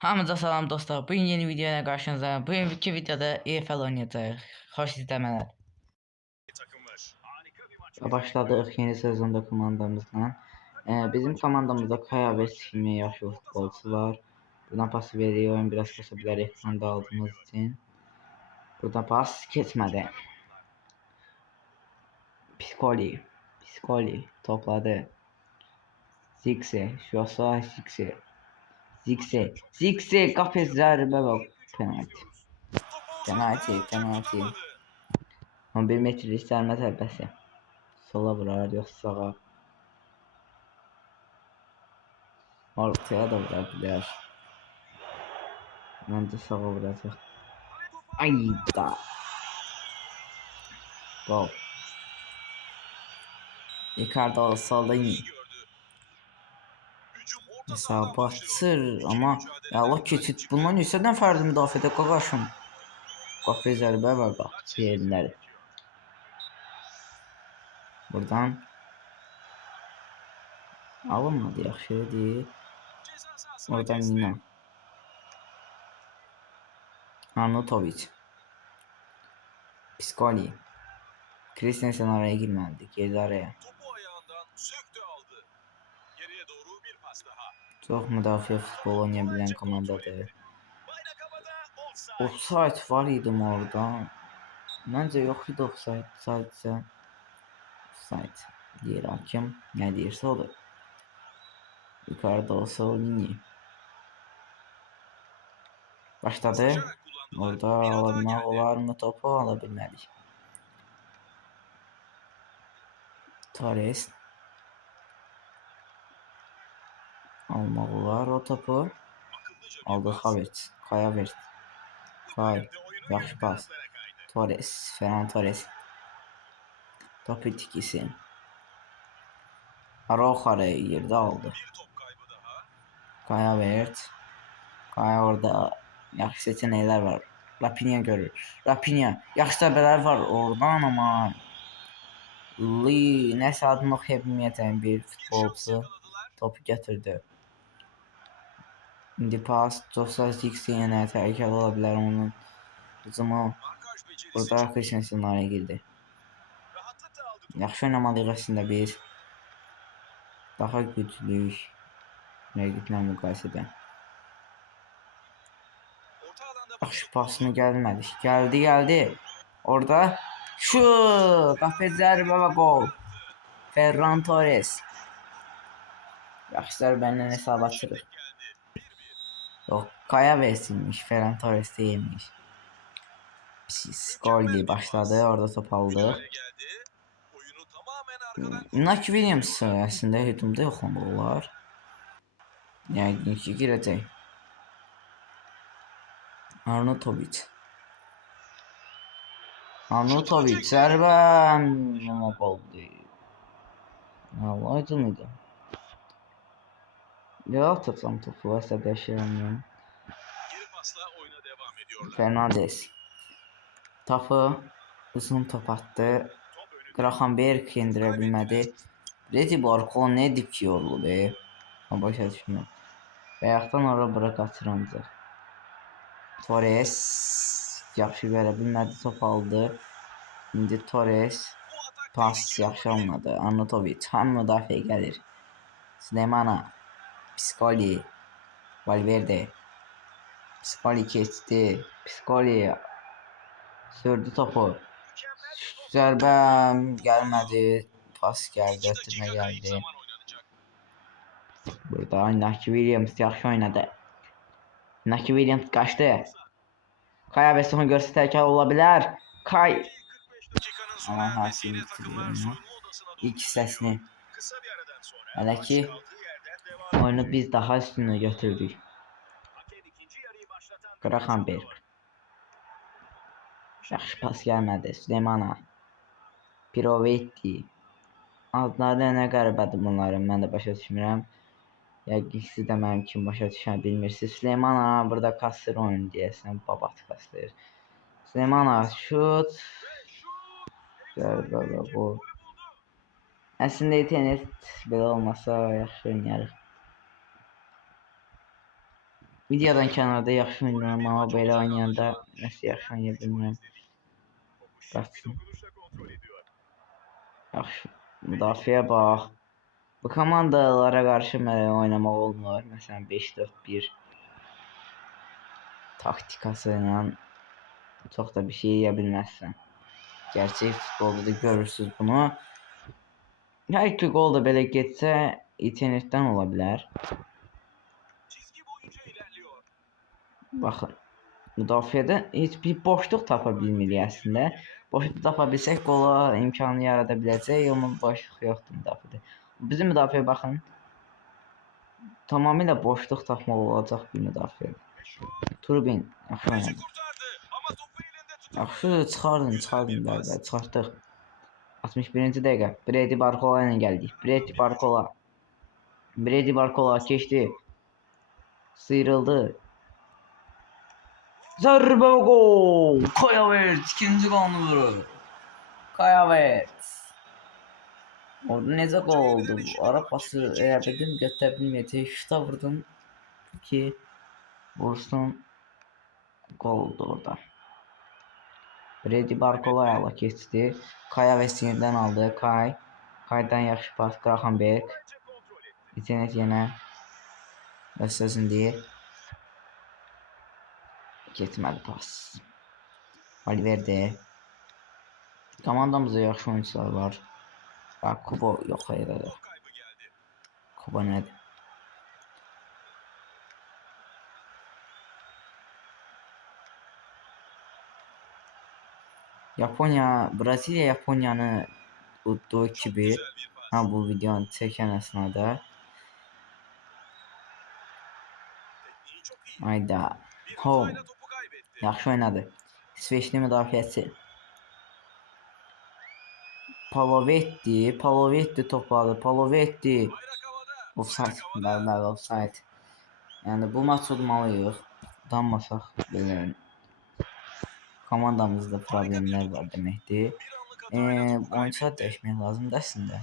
Hamınıza salam dostlar. Bugün yeni videoya karşınızdayım. Bugünkü videoda EFL oynayacağız. Hoş izlemeler. Başladık yeni sezonda komandamızla. Bizim komandamızda Kaya ve Simi yaşlı futbolcusu var. Buradan pas veriyor. Oyun biraz kasabilir ekranda aldığımız için. Buradan pas geçmedi. Piskoli topladı. Zigze. Şu an Zigze. Kafes zarbə bak. Penalti. 11 metrelik sərmə zərbəsi. Sola vurar yoxsa sağa. Ortaya da vura bilər. Məncə sağa vuracaq. Ayda. Gol. Ricardo Saldaini. Mesela batır ama ya Allah keçid bundan yüksəkdən fərdi müdafiədə qaqaşım. Qapı zərbə var bax yerləri. Buradan alınmadı yaxşı deyil. Oradan yine Arnautovic. Piscoli. Christensen araya girməlidir. Girdi araya. Çox müdafiə futbol oynayan bilən komandadır. Offside var idi orada. Məncə yox idi offside sadəcə. Offside deyir hakim. Nə deyirsə odur. Ricardo Salvini. Başladı. Orada alabilmək olarmı topu? Ala bilmədik. Torres. Almaq olar o topu. Aldı Havertz. Kaya Havertz. Kay. Yaxşı pas. Torres. Ferran Torres. Top itkisi. Araujo yerdə aldı. Kaya Havertz. Kaya orada yaxşı seçeneklər var. Rafinha görür. Rafinha. Yaxşı zərbələr var oradan amma nəsə adını oxuya bilməyəcəyim bir futbolçu topu gətirdi. İndi pas 98 yenə təhlükəli ola bilər onun hücumu. Burada Christensen araya girdi. Yaxşı oynamalıyıq əslində biz. Daha güclüyük rəqiblə müqayisədə. Yaxşı pasını gəlmədik. Gəldi. Orada şu qapı zərbə və gol. Ferran Torres. Yaxşı zərbəni hesaba açırıq. Yox, Kaya versinmiş. Ferran Torres değilmiş. Piscoli başladı. Orada top aldı. Iñaki Williams əslində hücumda yoxlamaq olar. Yəqin ki girəcək. Arnautovic zərbə amma gol deyil. Allah aydınıydı. Ya atacağım topu əsəbləşirəm. Fernandes. Topu uzun top attı. Gravenberch indirə bilmədi. Redi Barco nə edib ki yorulub başa düşmürəm. Bayaqdan ora-bura qaçırancaq. Torres yaxşı verə bilmədi, top aldı. İndi Torres pas yaxşı almadı. Arnautovic həm müdafiə gəlir. Süleyman'a. Piscoli. Valverde. Piscoli keçdi. Piscoli sürdü topu. Zərbə gəlmədi. Pas gəldi, ötürmə gəldi. Burada Iñaki Williams yaxşı oynadı. Iñaki Williams qaçdı. Kaya Besson görsə təhlükəli ola bilər. Kay. Amma hasil bitirdi. İlk hissəsini. Hələ ki oyunu biz daha üstünə götürdük. Gravenberch. Yaxşı pas gəlmədi. Süleyman'a. Pirovetti. Adları nə qəribədir bunların, mən də başa düşmürəm. Yəqin siz də mənim kimi başa düşən bilmirsiniz. Süleyman'a burada kasır oyun deyəsən, babat kasır. Süleyman'a şut. Zərbə və bu. Əslində internet belə olmasa yaxşı oynayarıq. Videodan kənarda yaxşı oynayıram, amma belə oynayanda nəsə yaxşı oynaya bilmirəm. Qaçsın. Yaxşı. Müdafiəyə bax. Bu komandalara qarşı mənə oynamaq olmur. Məsələn 5-4-1 taktikası ilə çox da bir şey edə bilməzsən. Gerçək futbolda da görürsüz bunu. Hər iki gol da belə getsə internetdən ola bilər. Baxın. Müdafiədə heç bir boşluq tapa bilmirik əslində. Boşluq tapa bilsək qola imkanı yarada biləcək, amma boşluq yoxdur müdafiədə. Bizim müdafiəyə baxın. Tamamilə boşluq tapmaq olacaq bir müdafiədə. Turbin yaxşı oynadı. Yaxşı çıxardın bəli, çıxartdıq. 61-ci dəqiqə. Brady Barcola ilə gəldik. Brady Barcola keçdi. Sıyrıldı. Zərbə gol! Kai Havertz ikinci golunu vurur. Kai Havertz. Orada necə gol oldu? Ara pası elə bildim, götürə bilməyəcək. Şuta vurdum ki vursun. Gol oldu orada. Brady Barcola ilə keçdi. Kai Havertz yenidən aldı. Kay'dan yaxşı pas. Gravenberch. İnternet yenə. Və sözün deyir. Getmədi pas. Valverde. Komandamızda yaxşı oyuncular var. Bak Kubo yox hayır. Kubo nədir? Japonya, Brezilya Yaponya'nı utduğu gibi bu videonun çeken esnada. Ayda. Home. Yaxşı oynadı. İsveçli müdafiəçi. Palovetti topladı. Palovetti. Offside. Bəli, offside. Yəni bu maç udmalıyıq. Utanmasaq belə. Komandamızda problemlər var deməkdir. Oyuncular dəyişmək lazımdır əslində.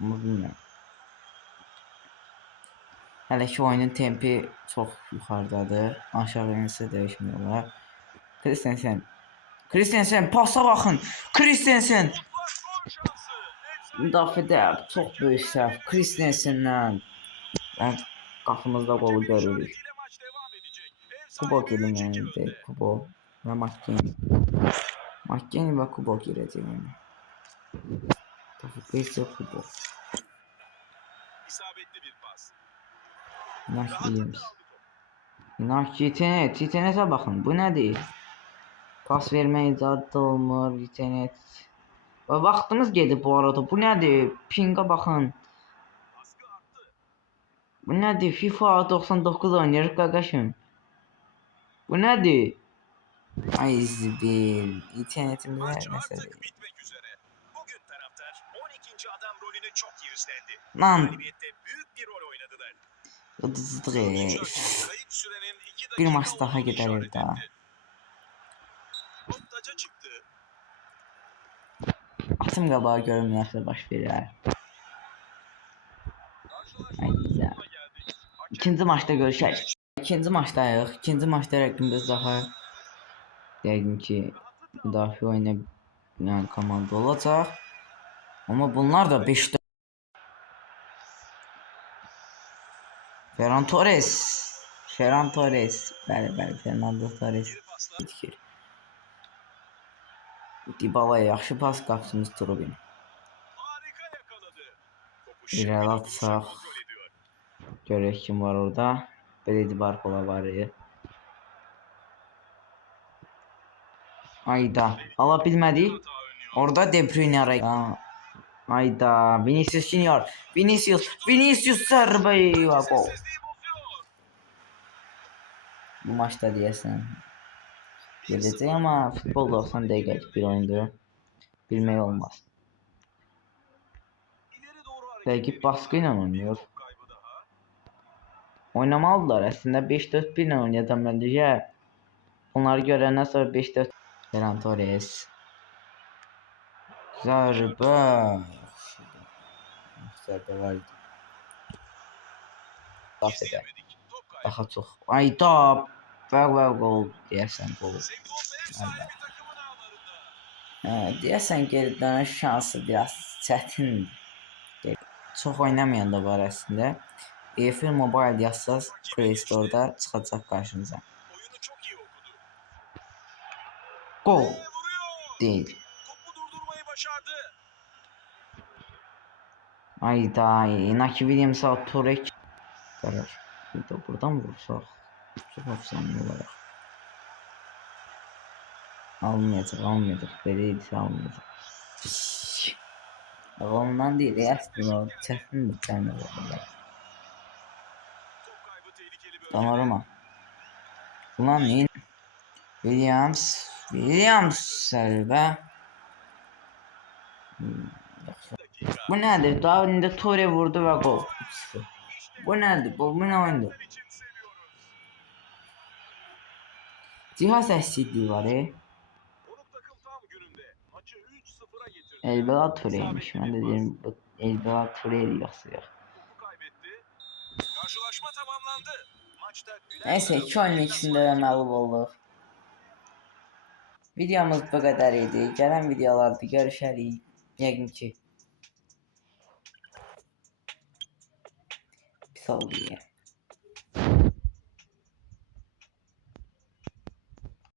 Amma bilmirəm. Hələ ki oyunun tempi çox yuxarıdadır. Aşağı insə dəyişmək olar. Christensen pasa baxın. Christensen müdafiədə çox böyük səhv. Christensenlə qapımızda qolu görürük. Kubo gəlməyəndə Kubo və Makkeni və Kubo girəcək oyuna. Tabii Kubo. Inaki Titenet'e bakın. Bu nedir? Pas vermeye icazı olmur. Titenet. Vaxtımız gedib bu arada. Bu nedir? Pinga bakın. Bu nedir? FIFA 99 oynayır qardaşım. Bu nedir? Ay zibil. İnternetimizde mesela. Bugün taraftar 12. adam rolünü çok iyi üstlendi. Lan. Galibiyette büyük bir rol oynadılar. Bir maç daha gider daha. Atım qabağa görüm yaxşı baş verir. Ayda. İkinci maçda görüşək. İkinci maçdayıq. İkinci maçda rəqibimiz daha yəqin ki müdafiə oynayan komanda olacaq. Amma bunlar da 5'te. Ferran Torres. Bəli, Fernando Torres. Dybala'ya yaxşı pas, qapısımız Turbin. İrəli atsaq. Görək kim var orada. Brady Barcola var. Ayda. Ala bilmədik. Orada De Bruyne araya. Ayda. Vinicius Junior. Vinicius zərbə və gol. Bu maçda deyəsən gedəcək, amma futbol 90 dəqiqəlik bir oyundur. Bilmək olmaz. Rəqib baskı ilə oynayır. Oynamalılar əslində 5-4-1 ilə oynayacam mən deyə. Onları görəndən sonra 5-4 Ferran Torres. Zərbə. Zərbə var idi. Laf edək. daha çox. Ay da və gol deyəsən gol. Efsane bir takımın ağlarında. Deyəsən geri dönüş şansı biraz çətindir. Çox oynamayanda barəsində EFL Mobile yazsaz Play Store'da çıxacaq qarşınıza. Oyunu çok iyi okudu. Gol Vuruyor. deyil. Topu durdurmayı başardı. Ayda Inaki Williams'a Turek qarar. Bir də buradan vursaq çox efsane olaraq. Almayacaq. Belə idisə almayacaq. Ondan deyil, aslında çətin bir tane var. Top kaybı tehlikeli bölgede. Donnarumma. Ulan neyin? Williams Selva. Bu nədir? Daha indi Torre vurdu və gol. Bu nədir? Bu nə oyundur? için seviyoruz. Cihaz əksikliyi var. Konuk takım tam gününde. Maçı 3-0'a getirdi. Elbela Torre'ymiş. Mən də deyim bu Elbela Torre yoxsa yox. Topu kaybetti. Karşılaşma tamamlandı. Maçta Neyse 2 oyunun ikisində də məğlub olduq. Videomuz bu qədər idi. Gələn videolarda görüşərik. Yəqin ki. Pis oldu ya.